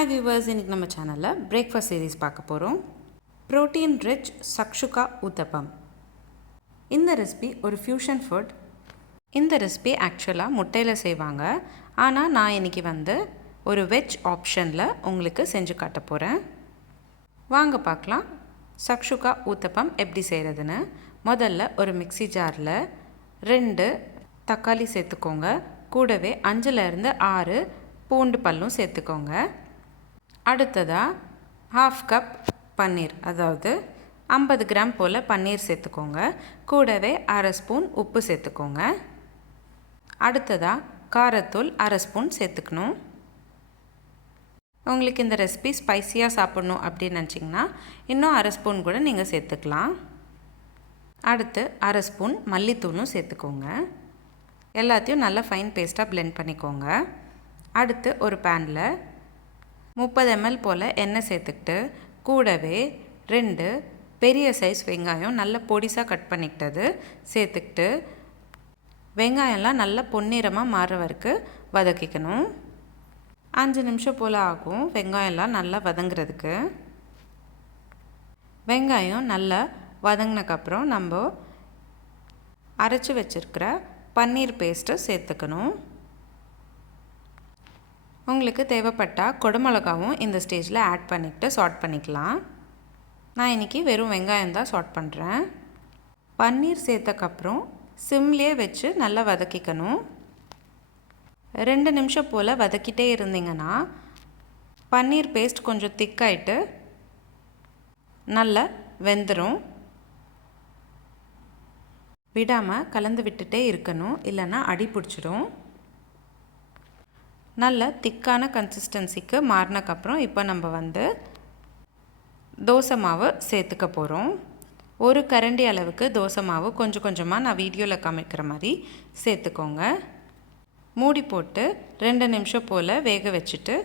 Hi viewers, இன்னைக்கு நம்ம சேனலில் பிரேக்ஃபாஸ்ட் சீரீஸ் பார்க்க போகிறோம். Protein rich shakshuka uttapam. இந்த ரெசிபி ஒரு ஃபியூஷன் ஃபுட். இந்த ரெசிபி ஆக்சுவலாக முட்டையில் செய்வாங்க. ஆனால் நான் இன்றைக்கி ஒரு வெஜ் ஆப்ஷனில் உங்களுக்கு செஞ்சு காட்ட போகிறேன். வாங்க பார்க்கலாம் சக்ஷுகா ஊத்தப்பம் எப்படி செய்கிறதுன்னு. முதல்ல ஒரு மிக்ஸி ஜாரில் 2 தக்காளி சேர்த்துக்கோங்க. கூடவே 5லேருந்து 6 பூண்டு பல்லும் சேர்த்துக்கோங்க. அடுத்ததாக 1/2 கப் பன்னீர், அதாவது 50 கிராம் போல் பன்னீர் சேர்த்துக்கோங்க. கூடவே 1/2 ஸ்பூன் உப்பு சேர்த்துக்கோங்க. அடுத்ததாக காரத்தூள் 1/2 ஸ்பூன் சேர்த்துக்கணும். உங்களுக்கு இந்த ரெசிபி ஸ்பைஸியாக சாப்பிட்ணும் அப்படின்னு நினச்சிங்கன்னா இன்னும் 1/2 ஸ்பூன் கூட நீங்கள் சேர்த்துக்கலாம். அடுத்து 1/2 ஸ்பூன் மல்லித்தூளும் சேர்த்துக்கோங்க. எல்லாத்தையும் நல்லா ஃபைன் பேஸ்ட்டாக பிளெண்ட் பண்ணிக்கோங்க. அடுத்து ஒரு பேனில் 30 ml போல் எண்ணெய் சேர்த்துக்கிட்டு கூடவே 2 பெரிய சைஸ் வெங்காயம் நல்லா பொடிசாக கட் பண்ணிக்கிட்டது சேர்த்துக்கிட்டு வெங்காயம்லாம் நல்லா பொன்னிறமாக மாறுற வரைக்கும் வதக்கிக்கணும். 5 நிமிஷம் போல் ஆகும் வெங்காயம்லாம் நல்லா வதங்குறதுக்கு. வெங்காயம் நல்லா வதங்கினக்கப்புறம் நம்ம அரைச்சி வச்சுருக்கிற பன்னீர் பேஸ்ட்டு சேர்த்துக்கணும். உங்களுக்கு தேவைப்பட்டால் குடமிளகாவும் இந்த ஸ்டேஜில் ஆட் பண்ணிக்கிட்டு சாட் பண்ணிக்கலாம். நான் இன்றைக்கி வெறும் வெங்காயம் தான் சாட் பண்ணுறேன். பன்னீர் சேர்த்தக்கப்புறம் சிம்லேயே வச்சு நல்லா வதக்கிக்கணும். 2 நிமிஷம் போல் வதக்கிட்டே இருந்தீங்கன்னா பன்னீர் பேஸ்ட் கொஞ்சம் திக்காயிட்டு நல்லா வெந்துடும். விடாமல் கலந்து விட்டுட்டே இருக்கணும், இல்லைன்னா அடி பிடிச்சிடும். நல்ல திக்கான கன்சிஸ்டன்சிக்கு மாறினக்கப்புறம் இப்போ நம்ம தோசை மாவு சேர்த்துக்க போகிறோம். ஒரு கரண்டி அளவுக்கு தோசை மாவு கொஞ்சம் கொஞ்சமாக நான் வீடியோவில் காமிக்கிற மாதிரி சேர்த்துக்கோங்க. மூடி போட்டு 2 நிமிஷம் போல் வேக வச்சுட்டு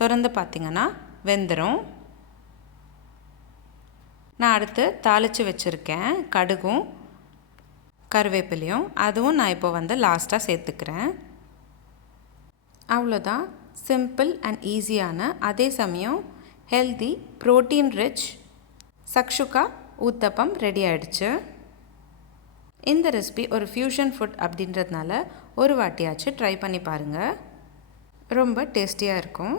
திறந்து பார்த்திங்கன்னா வெந்துடும். நான் அடுத்து தாளித்து வச்சுருக்கேன் கடுகும் கருவேப்பிலையும், அதுவும் நான் இப்போ லாஸ்ட்டாக சேர்த்துக்கிறேன். அவ்வளோதான். சிம்பிள் அண்ட் ஈஸியான, அதே சமயம் healthy, protein rich shakshuka uttapam ready ஆகிடுச்சு. இந்த ரெசிபி ஒரு ஃபியூஷன் ஃபுட் அப்படின்றதுனால ஒரு வாட்டியாச்சு ட்ரை பண்ணி பாருங்கள். ரொம்ப டேஸ்டியாக இருக்கும்.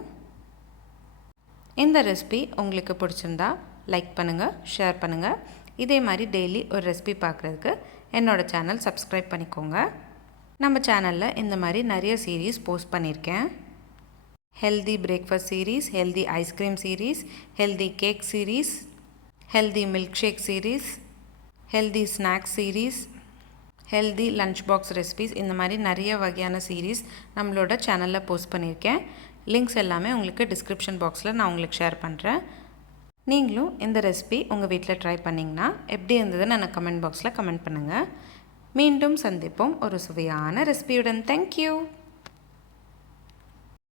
இந்த ரெசிபி உங்களுக்கு பிடிச்சிருந்தா லைக் பண்ணுங்கள், ஷேர் பண்ணுங்கள். இதே மாதிரி டெய்லி ஒரு ரெசிபி பார்க்குறதுக்கு என்னோடய சேனல் சப்ஸ்கிரைப் பண்ணிக்கோங்க. நம்ம சேனலில் இந்த மாதிரி நிறைய சீரீஸ் போஸ்ட் பண்ணியிருக்கேன். Healthy breakfast series, healthy ice cream series, healthy cake series, healthy milkshake series, healthy snacks series, healthy lunch box recipes, இந்த மாதிரி நிறைய வகையான சீரீஸ் நம்மளோட சேனலில் போஸ்ட் பண்ணியிருக்கேன். லிங்க்ஸ் எல்லாமே உங்களுக்கு டிஸ்கிரிப்ஷன் பாக்ஸில் நான் உங்களுக்கு ஷேர் பண்ணுறேன். நீங்களும் இந்த ரெசிபி உங்கள் வீட்டில் ட்ரை பண்ணிங்கன்னா எப்படி இருந்ததுன்னு எனக்கு கமெண்ட் பாக்ஸில் கமெண்ட் பண்ணுங்கள். மீண்டும் சந்திப்போம் ஒரு சுவையான ரெசிபியுடன். தேங்க்யூ.